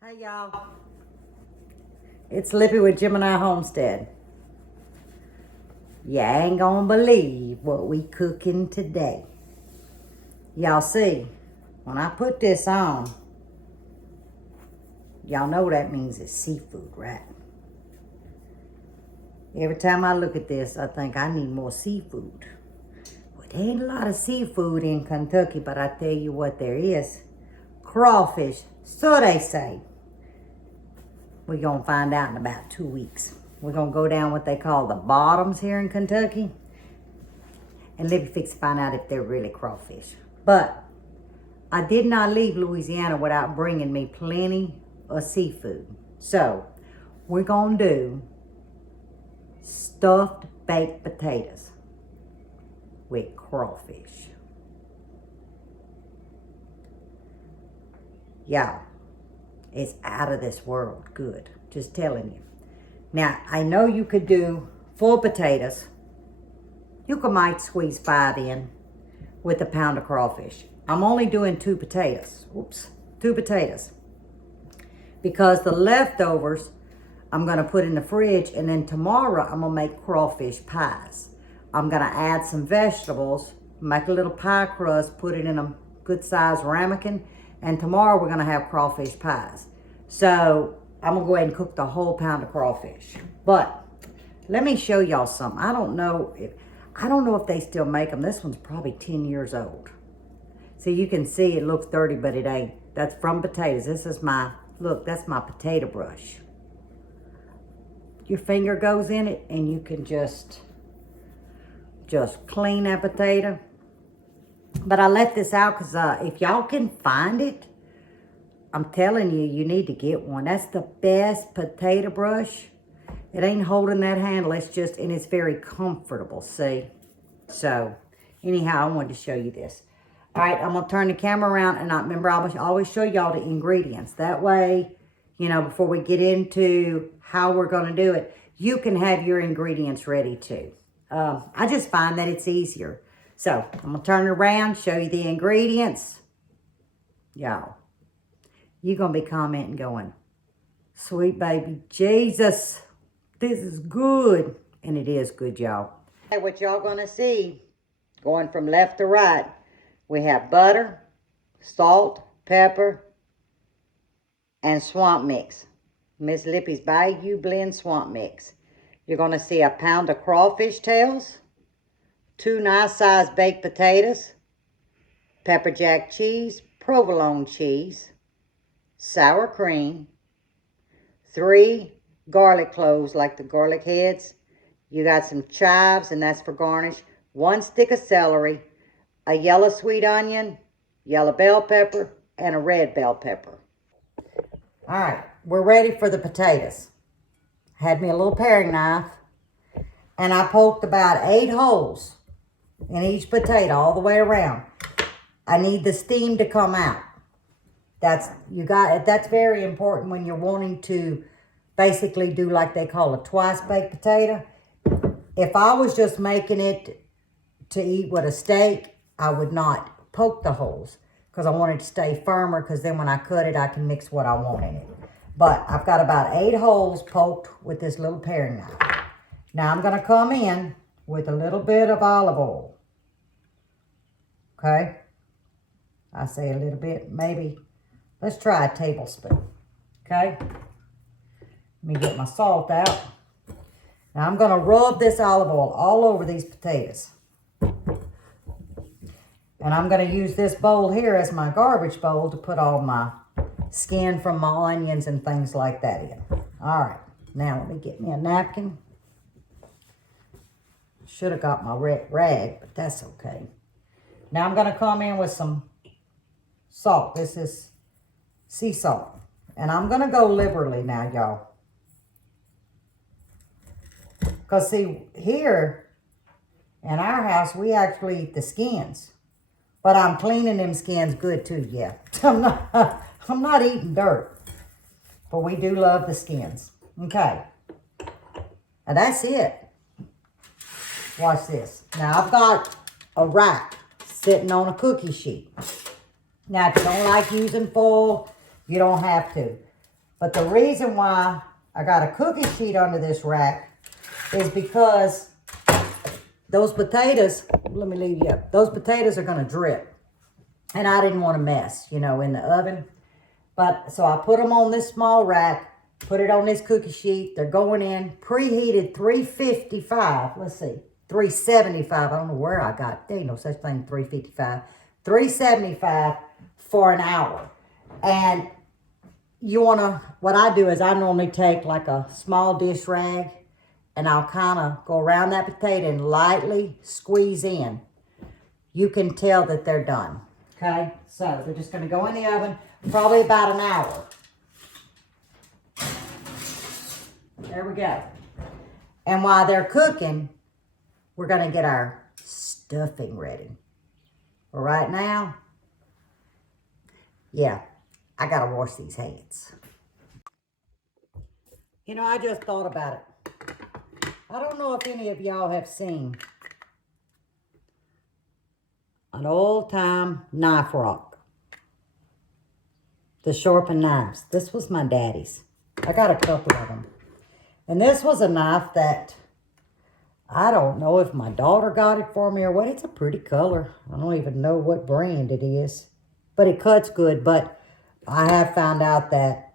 Hey y'all, it's Lippy with Gemini Homestead. You ain't gonna believe what we cooking today. Y'all see, when I put this on, y'all know that means it's seafood, right? Every time I look at this, I think I need more seafood. Well, there ain't a lot of seafood in Kentucky, but I tell you what there is. Crawfish, so they say. We're going to find out in about 2 weeks. We're going to go down what they call the bottoms here in Kentucky. And Lippy fix to find out if they're really crawfish. But I did not leave Louisiana without bringing me plenty of seafood. So we're going to do stuffed baked potatoes with crawfish. Y'all, it's out of this world good. Just telling you. Now, I know you could do 4 potatoes. You might squeeze 5 in with a pound of crawfish. I'm only doing 2 potatoes. Oops, 2 potatoes. Because the leftovers, I'm going to put in the fridge. And then tomorrow, I'm going to make crawfish pies. I'm going to add some vegetables, make a little pie crust, put it in a good size ramekin. And tomorrow we're going to have crawfish pies. So I'm going to go ahead and cook the whole pound of crawfish. But let me show y'all something. I don't know if they still make them. This one's probably 10 years old. So you can see it looks dirty, but it ain't. That's from potatoes. This is look, that's my potato brush. Your finger goes in it and you can just clean that potato. But I left this out because if y'all can find it, I'm telling you, you need to get one. That's the best potato brush. It ain't holding that handle. It's just, and it's very comfortable, see? So, anyhow, I wanted to show you this. All right, I'm going to turn the camera around, and remember, I always show y'all the ingredients. That way, you know, before we get into how we're going to do it, you can have your ingredients ready too. I just find that it's easier. So, I'm going to turn it around, show you the ingredients. Y'all, you're going to be commenting going, sweet baby Jesus, this is good. And it is good, y'all. Okay, what y'all going to see, going from left to right, we have butter, salt, pepper, and swamp mix. Miss Lippy's Bayou blend swamp mix. You're going to see a pound of crawfish tails, 2 nice-sized baked potatoes, pepper jack cheese, provolone cheese, sour cream, 3 garlic cloves like the garlic heads. You got some chives, and that's for garnish. 1 stick of celery, a yellow sweet onion, yellow bell pepper, and a red bell pepper. All right, we're ready for the potatoes. Had me a little paring knife, and I poked about 8 holes in each potato all the way around. I need the steam to come out. That's very important when you're wanting to basically do like they call a twice baked potato. If I was just making it to eat with a steak, I would not poke the holes because I want it to stay firmer, because then when I cut it, I can mix what I want in it. But I've got about 8 holes poked with this little paring knife. Now I'm going to come in with a little bit of olive oil. Okay? I say a little bit, maybe. Let's try a tablespoon. Okay? Let me get my salt out. Now I'm going to rub this olive oil all over these potatoes. And I'm going to use this bowl here as my garbage bowl to put all my skin from my onions and things like that in. All right. Now let me get me a napkin. Should have got my rag, but that's okay. Now I'm going to come in with some salt. This is sea salt. And I'm going to go liberally now, y'all. Because see, here in our house, we actually eat the skins. But I'm cleaning them skins good too, yeah. I'm not eating dirt. But we do love the skins. Okay. And that's it. Watch this. Now I've got a rack sitting on a cookie sheet. Now if you don't like using foil, you don't have to. But the reason why I got a cookie sheet under this rack is because those potatoes, let me leave you up. Those potatoes are going to drip. And I didn't want to mess, you know, in the oven. But so I put them on this small rack, put it on this cookie sheet. They're going in preheated 355. Let's see, 375. I don't know where I got. There ain't no such thing, 355. 375 for an hour. And you want to, what I do is I normally take like a small dish rag and I'll kind of go around that potato and lightly squeeze in. You can tell that they're done. Okay, so they're just going to go in the oven probably about an hour. There we go. And while they're cooking, we're going to get our stuffing ready. But right now, yeah, I got to wash these hands. You know, I just thought about it. I don't know if any of y'all have seen an old-time knife rock. The sharpened knives. This was my daddy's. I got a couple of them. And this was a knife that I don't know if my daughter got it for me or what. It's a pretty color. I don't even know what brand it is. But it cuts good. But I have found out that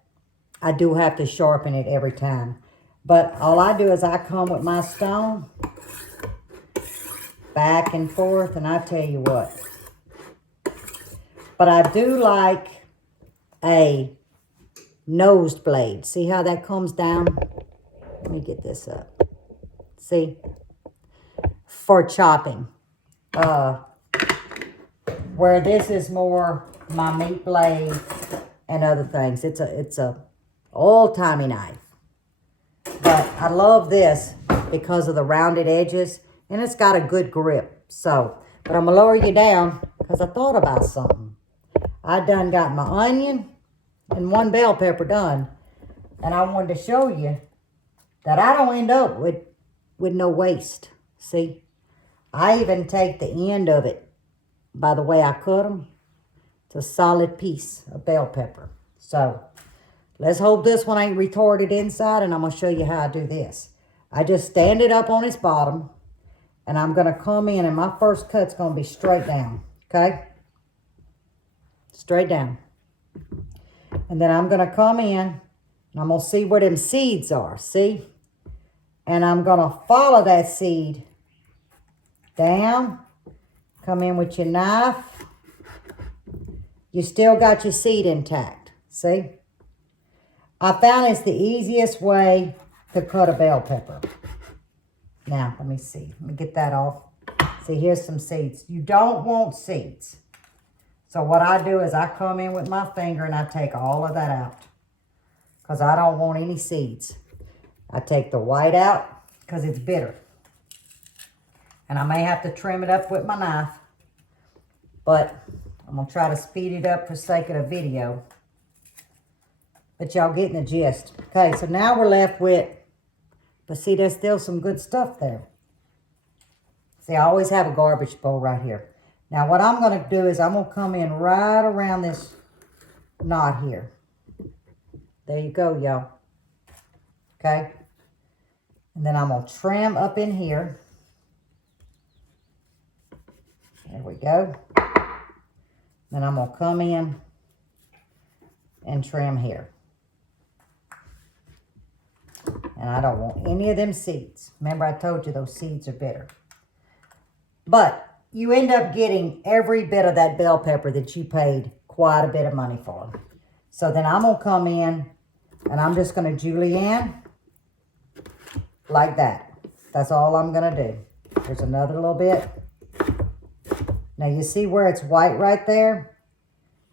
I do have to sharpen it every time. But all I do is I come with my stone back and forth, and I tell you what. But I do like a nosed blade. See how that comes down? Let me get this up. See? For chopping. Where this is more my meat blade and other things. It's a old-timey knife. But I love this because of the rounded edges. And it's got a good grip. So, but I'm going to lower you down because I thought about something. I done got my onion and one bell pepper done. And I wanted to show you that I don't end up with no waste. See? I even take the end of it, by the way I cut them. It's a solid piece of bell pepper. So, let's hope this one ain't retarded inside, and I'm going to show you how I do this. I just stand it up on its bottom, and I'm going to come in, and my first cut's going to be straight down, okay? Straight down. And then I'm going to come in, and I'm going to see where them seeds are, see? And I'm going to follow that seed down. Come in with your knife. You still got your seed intact, see? I found it's the easiest way to cut a bell pepper. Now, let me see. Let me get that off. See, here's some seeds. You don't want seeds. So what I do is I come in with my finger and I take all of that out. Because I don't want any seeds. I take the white out because it's bitter. And I may have to trim it up with my knife. But I'm going to try to speed it up for sake of the video. But y'all getting the gist. Okay, so now we're left with, but see, there's still some good stuff there. See, I always have a garbage bowl right here. Now, what I'm going to do is I'm going to come in right around this knot here. There you go, y'all. Okay. And then I'm going to trim up in here. There we go. Then I'm going to come in and trim here. And I don't want any of them seeds. Remember, I told you those seeds are bitter. But you end up getting every bit of that bell pepper that you paid quite a bit of money for. So then I'm going to come in and I'm just going to julienne like that. That's all I'm going to do. There's another little bit. Now you see where it's white right there?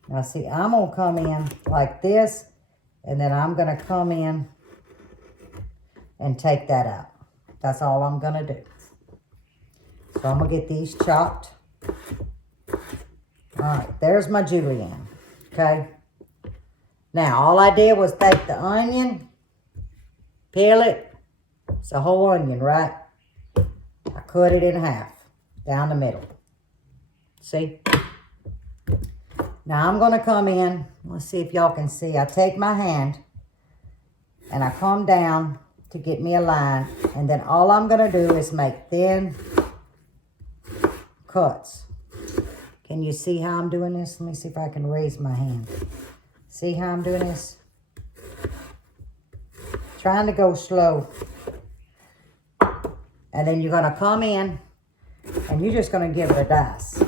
Now see, I'm going to come in like this, and then I'm going to come in and take that out. That's all I'm going to do. So I'm going to get these chopped. All right, there's my julienne, okay? Now, all I did was take the onion, peel it. It's a whole onion, right? I cut it in half, down the middle. See? Now, I'm going to come in. Let's see if y'all can see. I take my hand, and I come down to get me a line, and then all I'm gonna do is make thin cuts. Can you see how I'm doing this? Let me see if I can raise my hand. See how I'm doing this? Trying to go slow. And then you're gonna come in and you're just gonna give it a dice,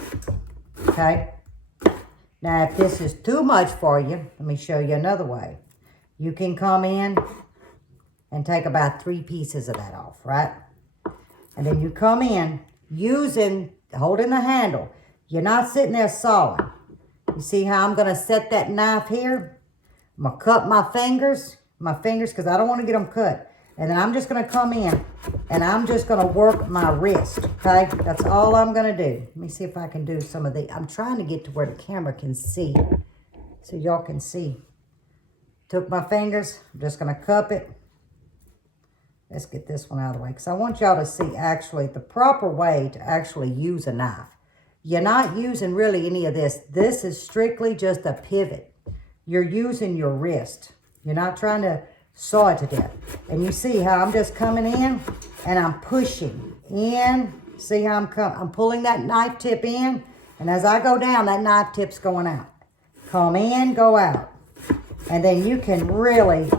okay? Now, if this is too much for you, let me show you another way. You can come in and take about 3 pieces of that off, right? And then you come in holding the handle. You're not sitting there sawing. You see how I'm gonna set that knife here? I'm gonna cut my fingers because I don't want to get them cut. And then I'm just gonna come in and I'm just gonna work my wrist, okay? That's all I'm gonna do. Let me see if I can do some of the, I'm trying to get to where the camera can see, so y'all can see. Took my fingers, I'm just gonna cup it. Let's get this one out of the way, because I want y'all to see actually the proper way to actually use a knife. You're not using really any of this. This is strictly just a pivot. You're using your wrist. You're not trying to saw it to death. And you see how I'm just coming in and I'm pushing in. See how I'm pulling that knife tip in, and as I go down, that knife tip's going out. Come in, go out. And then you can really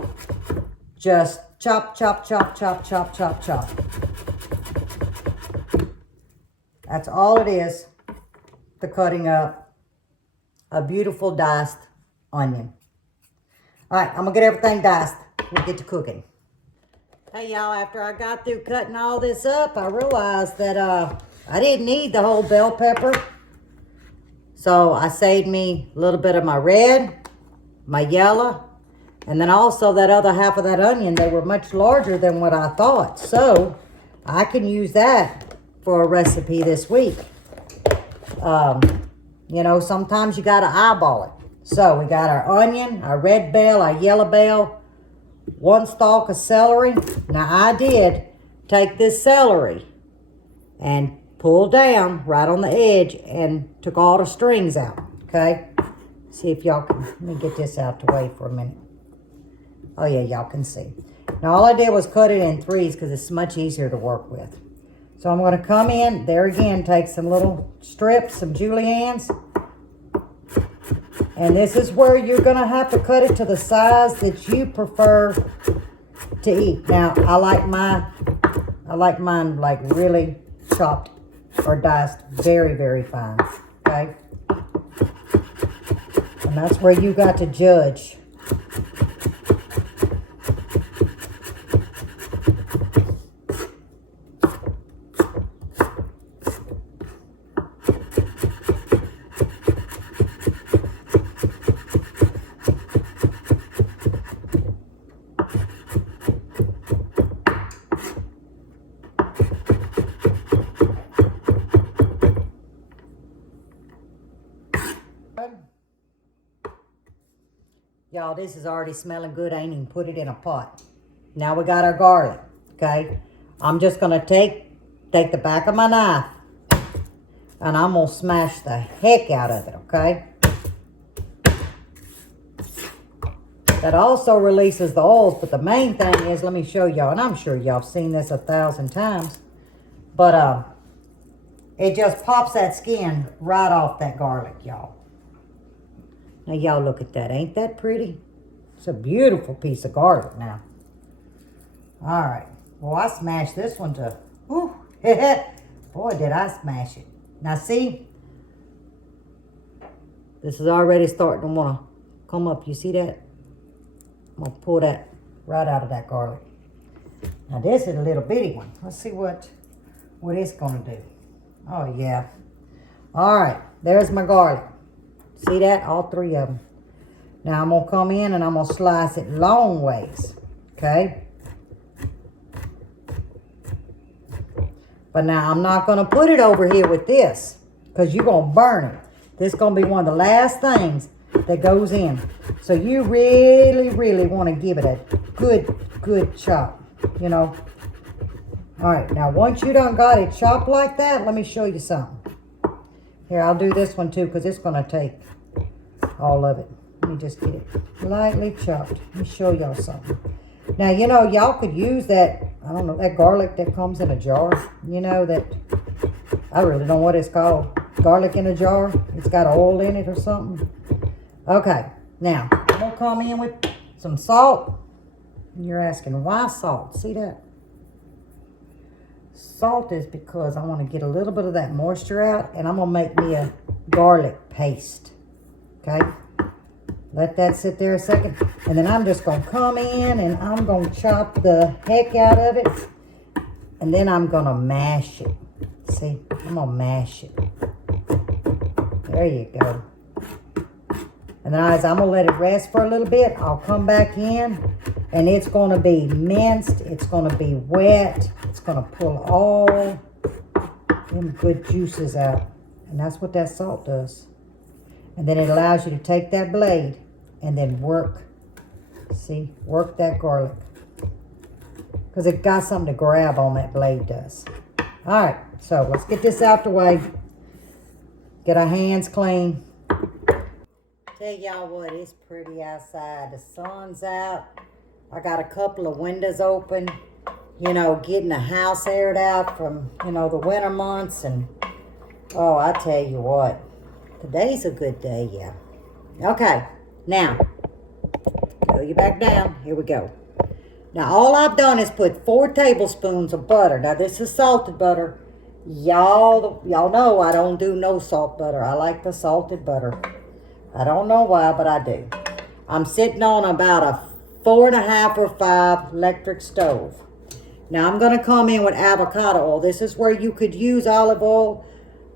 just chop, chop, chop, chop, chop, chop, chop. That's all it is to cutting up a beautiful diced onion. All right, I'm gonna get everything diced. We'll get to cooking. Hey y'all, after I got through cutting all this up, I realized that I didn't need the whole bell pepper. So I saved me a little bit of my red, my yellow, and then also that other half of that onion. They were much larger than what I thought. So I can use that for a recipe this week. You know, sometimes you gotta eyeball it. So we got our onion, our red bell, our yellow bell, 1 stalk of celery. Now I did take this celery and pull down right on the edge and took all the strings out, okay? See if y'all can, let me get this out the way for a minute. Oh yeah, y'all can see. Now all I did was cut it in 3s because it's much easier to work with. So I'm gonna come in, there again, take some little strips, some juliennes. And this is where you're gonna have to cut it to the size that you prefer to eat. Now, I like mine like really chopped or diced very, very fine, okay? And that's where you got to judge. Y'all, this is already smelling good. I ain't even put it in a pot. Now we got our garlic, okay? I'm just gonna take the back of my knife and I'm gonna smash the heck out of it, okay? That also releases the oils, but the main thing is, let me show y'all, and I'm sure y'all have seen this 1,000 times, but it just pops that skin right off that garlic, y'all. Now, y'all look at that. Ain't that pretty? It's a beautiful piece of garlic now. All right. Well, I smashed this one to, whew. Boy, did I smash it. Now, see? This is already starting to want to come up. You see that? I'm going to pull that right out of that garlic. Now, this is a little bitty one. Let's see what it's going to do. Oh, yeah. All right. There's my garlic. See that? All 3 of them. Now I'm going to come in and I'm going to slice it long ways. Okay? But now I'm not going to put it over here with this, because you're going to burn it. This is going to be one of the last things that goes in. So you really, really want to give it a good chop. You know? All right. Now once you done got it chopped like that, let me show you something. Here, I'll do this one too, because it's going to take all of it. Let me just get it lightly chopped. Let me show y'all something. Now, you know, y'all could use that, I don't know, that garlic that comes in a jar. You know, that, I really don't know what it's called. Garlic in a jar. It's got oil in it or something. Okay, now, I'm going to come in with some salt. You're asking, why salt? See that? Salt is because I want to get a little bit of that moisture out, and I'm going to make me a garlic paste. Okay? Let that sit there a second. And then I'm just going to come in and I'm going to chop the heck out of it. And then I'm going to mash it. See? I'm going to mash it. There you go. And then as I'm going to let it rest for a little bit, I'll come back in. And it's going to be minced. It's going to be wet. It's going to pull all them good juices out. And that's what that salt does. And then it allows you to take that blade and then work. See? Work that garlic. Because it got something to grab on, that blade does. Alright, so let's get this out the way. Get our hands clean. Tell y'all what, it's pretty outside. The sun's out. I got a couple of windows open. You know, getting the house aired out from, you know, the winter months. And, oh, I tell you what. Today's a good day, yeah. Okay, now, go you back down. Here we go. Now, all I've done is put 4 tablespoons of butter. Now, this is salted butter. Y'all know I don't do no salt butter. I like the salted butter. I don't know why, but I do. I'm sitting on about a 4.5 or 5 electric stove. Now, I'm going to come in with avocado oil. This is where you could use olive oil.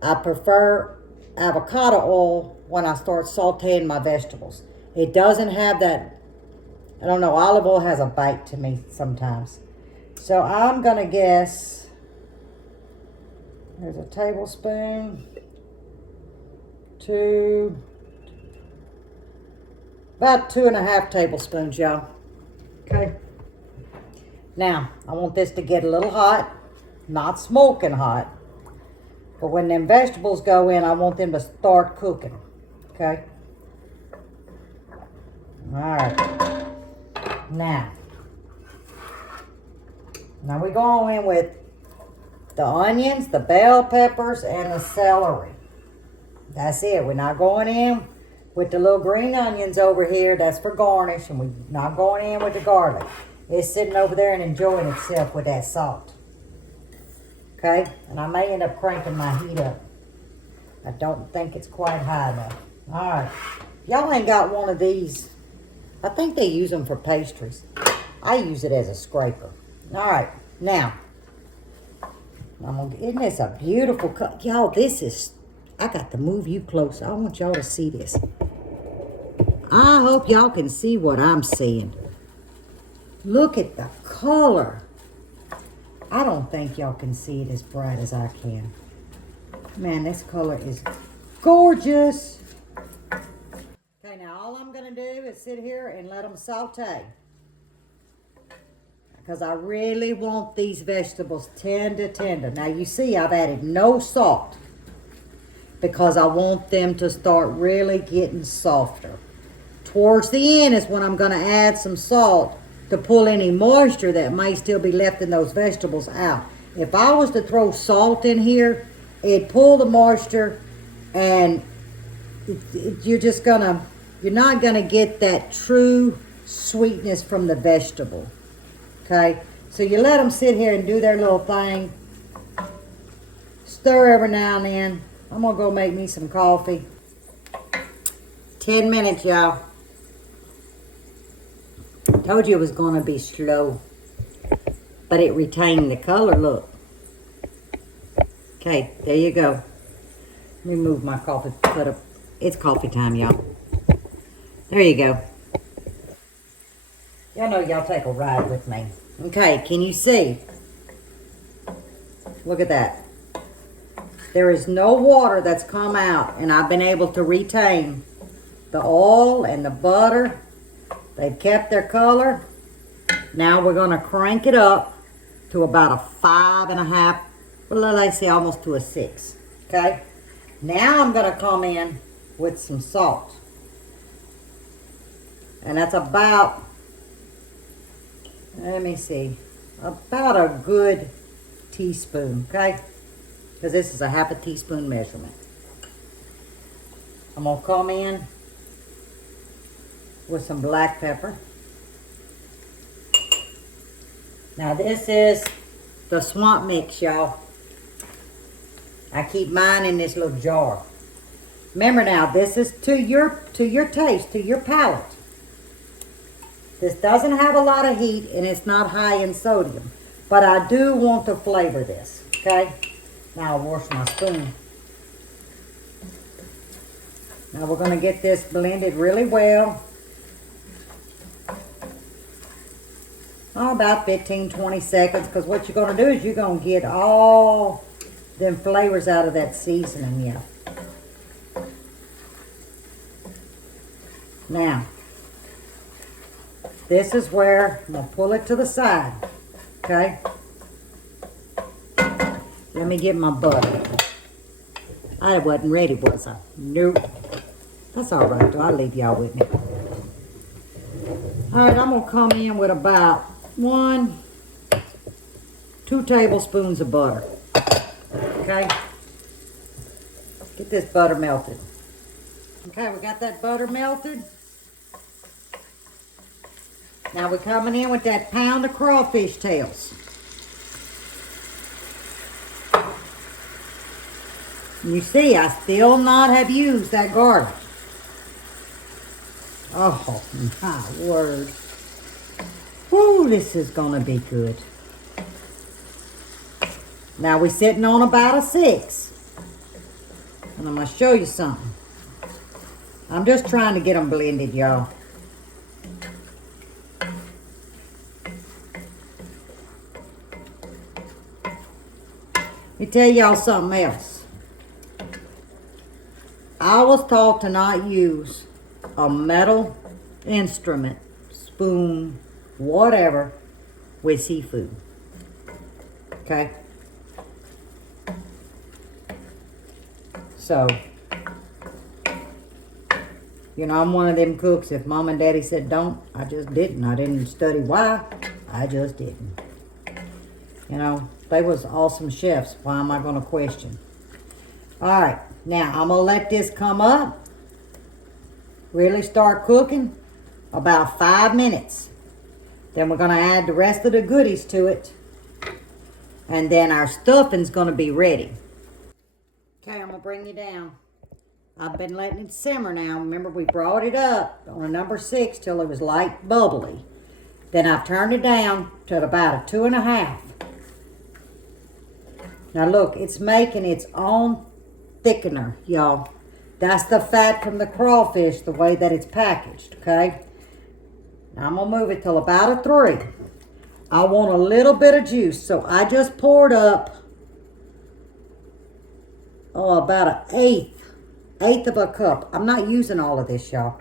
I prefer avocado oil when I start sauteing my vegetables. It doesn't have that, I don't know, olive oil has a bite to me sometimes. So I'm going to guess, there's a tablespoon, 2, about 2.5 tablespoons, y'all. Okay. Now, I want this to get a little hot, not smoking hot. But when them vegetables go in, I want them to start cooking. Okay? Alright. Now we go in with the onions, the bell peppers, and the celery. That's it. We're not going in with the little green onions over here. That's for garnish. And we're not going in with the garlic. It's sitting over there and enjoying itself with that salt. Okay? And I may end up cranking my heat up. I don't think it's quite high enough. Alright. Y'all ain't got one of these. I think they use them for pastries. I use it as a scraper. Alright. Now. Isn't this a beautiful cut? Y'all, this is... I got to move you closer. I want y'all to see this. I hope y'all can see what I'm seeing. Look at the color. I don't think y'all can see it as bright as I can. Man, this color is gorgeous. Okay, now all I'm going to do is sit here and let them saute. Because I really want these vegetables tender. Now you see I've added no salt. Because I want them to start really getting softer. Towards the end is when I'm going to add some salt to pull any moisture that may still be left in those vegetables out. If I was to throw salt in here, it'd pull the moisture, and you're not gonna get that true sweetness from the vegetable. Okay, so you let them sit here and do their little thing. Stir every now and then. I'm gonna go make me some coffee. 10 minutes, y'all. Told you it was going to be slow. But it retained the color, look. Okay, there you go. Let me move my coffee cup up. It's coffee time, y'all. There you go. Y'all know y'all take a ride with me. Okay, can you see? Look at that. There is no water that's come out, and I've been able to retain the oil and the butter. They've kept their color. Now we're going to crank it up to about a 5.5, well, let's say almost to a 6. Okay? Now I'm going to come in with some salt. And that's about Let me see. About a good teaspoon, okay? Because this is a half a teaspoon measurement. I'm going to come in with some black pepper. Now this is the swamp mix, y'all. I keep mine in this little jar. Remember now, this is to your taste, to your palate. This doesn't have a lot of heat and it's not high in sodium. But I do want to flavor this, okay? Now I'll wash my spoon. Now we're going to get this blended really well. Oh, about 15-20 seconds, because what you're going to do is you're going to get all them flavors out of that seasoning, yeah. Now, this is where I'm going to pull it to the side, okay? Let me get my butter. I wasn't ready, was I? Nope. That's all right, though. I'll leave y'all with me. All right, I'm going to come in with about 2 tablespoons of butter. Okay? Get this butter melted. Okay, we got that butter melted. Now we're coming in with that pound of crawfish tails. You see, I still not have used that garlic. Oh, my word. Woo, this is going to be good. Now we're sitting on about a 6. And I'm going to show you something. I'm just trying to get them blended, y'all. Let me tell y'all something else. I was taught to not use a metal instrument, spoon, whatever, with seafood. Okay? So, you know, I'm one of them cooks. If mom and daddy said don't, I just didn't. I didn't study why. I just didn't. You know, they was awesome chefs. Why am I going to question? All right. Now, I'm going to let this come up. Really start cooking about 5 minutes. Then we're going to add the rest of the goodies to it. And then our stuffing's going to be ready. Okay, I'm going to bring you down. I've been letting it simmer now. Remember, we brought it up on a number 6 till it was light bubbly. Then I've turned it down to about a 2.5. Now look, it's making its own thickener, y'all. That's the fat from the crawfish, the way that it's packaged, okay? Now I'm going to move it till about a 3. I want a little bit of juice, so I just poured up, about an eighth of a cup. I'm not using all of this, y'all.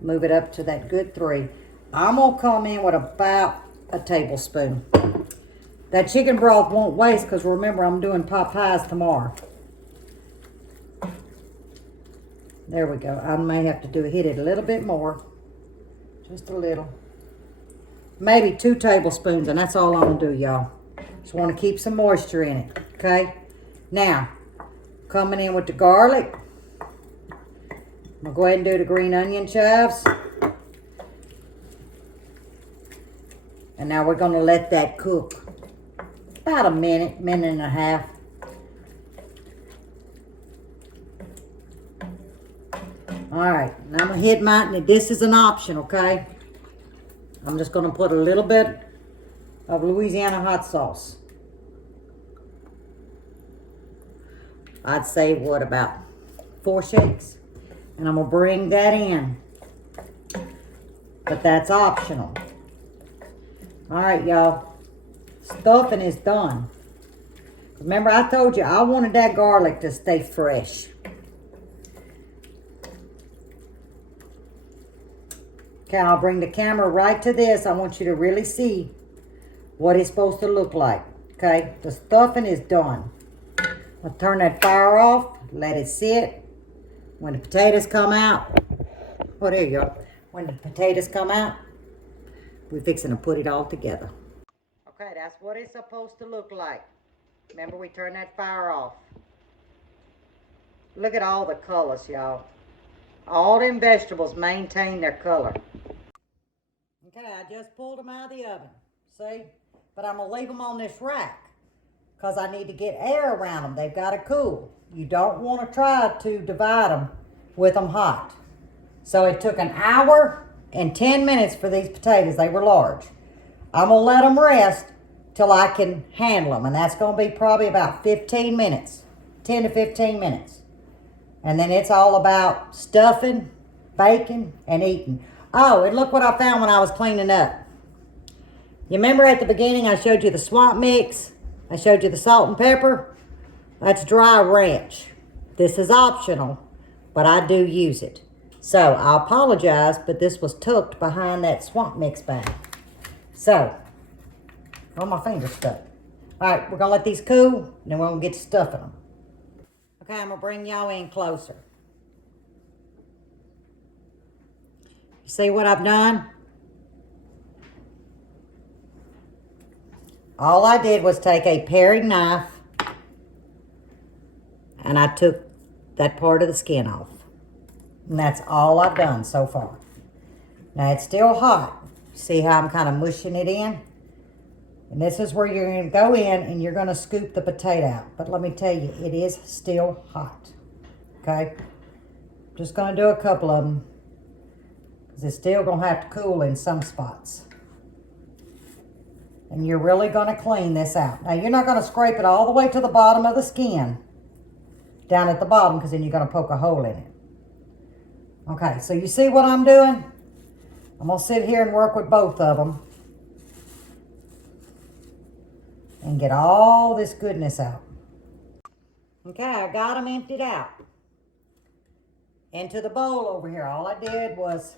Move it up to that good 3. I'm going to come in with about a tablespoon. That chicken broth won't waste because remember, I'm doing pot pies tomorrow. There we go. I may have to hit it a little bit more. Just a little. Maybe 2 tablespoons, and that's all I'm going to do, y'all. Just want to keep some moisture in it, okay? Now, coming in with the garlic. I'm going to go ahead and do the green onion chives. And now we're going to let that cook. About a minute and a half. Alright, now I'm going to hit mine. This is an option, okay? I'm just going to put a little bit of Louisiana hot sauce. I'd say, what, about 4 shakes? And I'm going to bring that in. But that's optional. Alright, y'all. Stuffing is done. Remember, I told you I wanted that garlic to stay fresh. Okay, I'll bring the camera right to this. I want you to really see what it's supposed to look like. Okay, the stuffing is done. I'll turn that fire off, let it sit. When the potatoes come out, oh, there you go. When the potatoes come out, we're fixing to put it all together. Okay, that's what it's supposed to look like. Remember, we turned that fire off. Look at all the colors, y'all. All them vegetables maintain their color. Okay, I just pulled them out of the oven. See? But I'm going to leave them on this rack because I need to get air around them. They've got to cool. You don't want to try to divide them with them hot. So it took an hour and 10 minutes for these potatoes. They were large. I'm going to let them rest till I can handle them. And that's going to be probably about 15 minutes. 10 to 15 minutes. And then it's all about stuffing, baking, and eating. Oh, and look what I found when I was cleaning up. You remember at the beginning I showed you the swamp mix? I showed you the salt and pepper? That's dry ranch. This is optional, but I do use it. So, I apologize, but this was tucked behind that swamp mix bag. So, oh, my finger's stuck. All right, we're going to let these cool, and then we're going to get to stuffing them. Okay, I'm going to bring y'all in closer. You see what I've done? All I did was take a paring knife, and I took that part of the skin off. And that's all I've done so far. Now, it's still hot. See how I'm kind of mushing it in? And this is where you're going to go in and you're going to scoop the potato out. But let me tell you, it is still hot. Okay? Just going to do a couple of them. Because it's still going to have to cool in some spots. And you're really going to clean this out. Now, you're not going to scrape it all the way to the bottom of the skin. Down at the bottom, because then you're going to poke a hole in it. Okay, so you see what I'm doing? I'm going to sit here and work with both of them. And get all this goodness out. Okay, I got them emptied out. Into the bowl over here. All I did was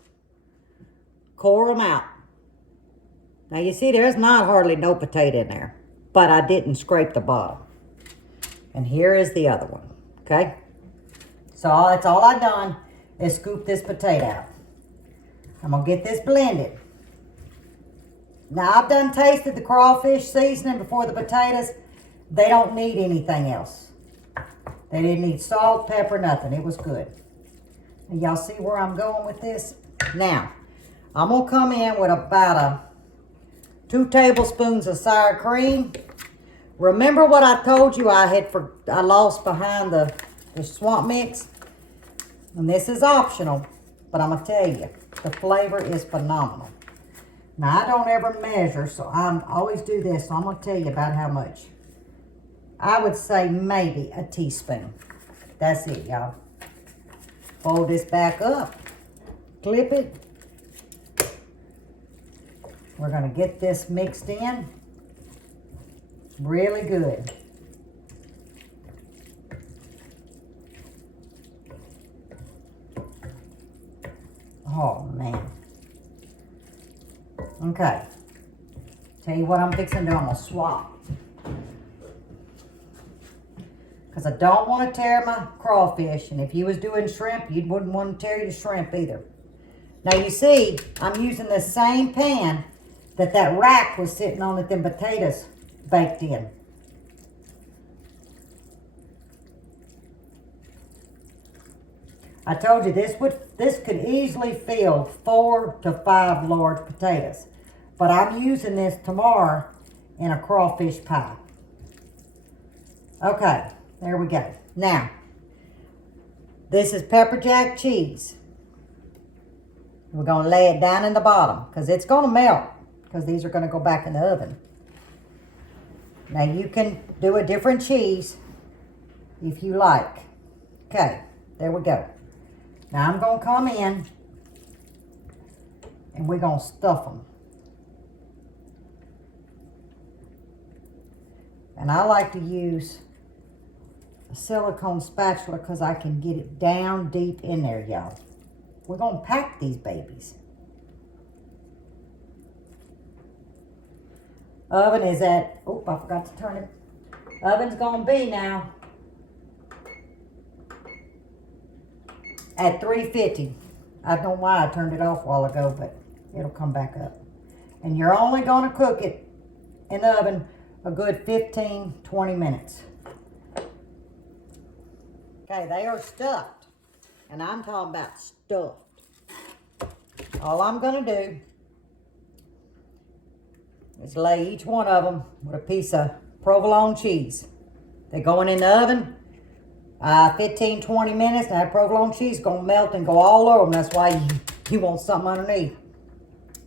core them out. Now you see there's not hardly no potato in there. But I didn't scrape the bottom. And here is the other one. Okay? So that's all I done is scoop this potato out. I'm going to get this blended. Now, I've done tasted the crawfish seasoning before the potatoes. They don't need anything else. They didn't need salt, pepper, nothing. It was good. And y'all see where I'm going with this? Now, I'm going to come in with about 2 tablespoons of sour cream. Remember what I told you I lost behind the swamp mix? And this is optional, but I'm going to tell you, the flavor is phenomenal. Now, I don't ever measure, so I always do this. So I'm going to tell you about how much. I would say maybe a teaspoon. That's it, y'all. Fold this back up. Clip it. We're going to get this mixed in. Really good. Oh, man. Okay. Tell you what I'm fixing to do. I'm going to swap. Because I don't want to tear my crawfish. And if you was doing shrimp, you wouldn't want to tear your shrimp either. Now, you see, I'm using the same pan that rack was sitting on that them potatoes baked in. I told you this could easily fill 4 to 5 large potatoes. But I'm using this tomorrow in a crawfish pie. Okay, there we go. Now, this is pepper jack cheese. We're going to lay it down in the bottom because it's going to melt because these are going to go back in the oven. Now, you can do a different cheese if you like. Okay, there we go. Now, I'm going to come in and we're going to stuff them. And I like to use a silicone spatula because I can get it down deep in there, y'all. We're going to pack these babies. Oven is at, oh, I forgot to turn it. Oven's going to be now at 350. I don't know why I turned it off a while ago, but it'll come back up. And you're only going to cook it in the oven a good 15, 20 minutes. Okay, they are stuffed. And I'm talking about stuffed. All I'm going to do is lay each one of them with a piece of provolone cheese. They're going in the oven 15, 20 minutes. Now that provolone cheese is going to melt and go all over them. That's why you want something underneath.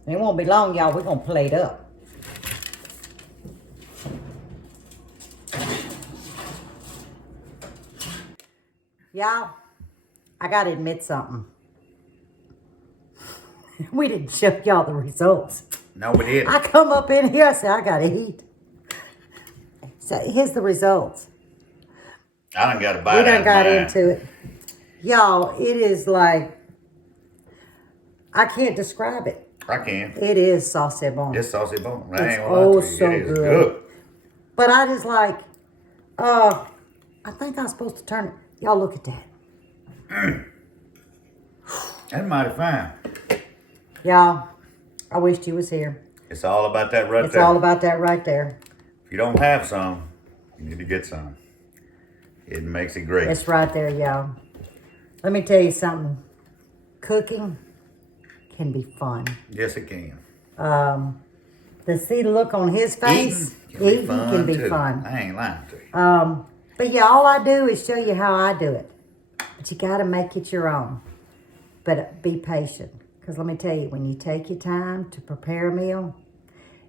And it won't be long, y'all. We're going to plate up. Y'all, I got to admit something. We didn't show y'all the results. No, we didn't. I come up in here, I say, I got to eat. So here's the results. I done got a bite. We done got into it. Y'all, it is like, I can't describe it. I can. It is saucy bon. It's saucy bone. It's so good. But I just like, I think I'm supposed to turn it. Y'all look at that. That's mighty fine. Y'all, I wished you was here. It's all about that right there. It's all about that right there. If you don't have some, you need to get some. It makes it great. It's right there, y'all. Let me tell you something. Cooking can be fun. Yes, it can. To see the look on his face, eating can be fun. I ain't lying to you. But yeah, all I do is show you how I do it. But you got to make it your own. But be patient. Because let me tell you, when you take your time to prepare a meal,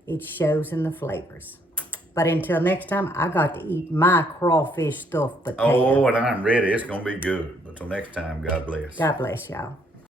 it shows in the flavors. But until next time, I got to eat my crawfish stuffed potato. Oh, and I'm ready. It's going to be good. But till next time, God bless. God bless y'all.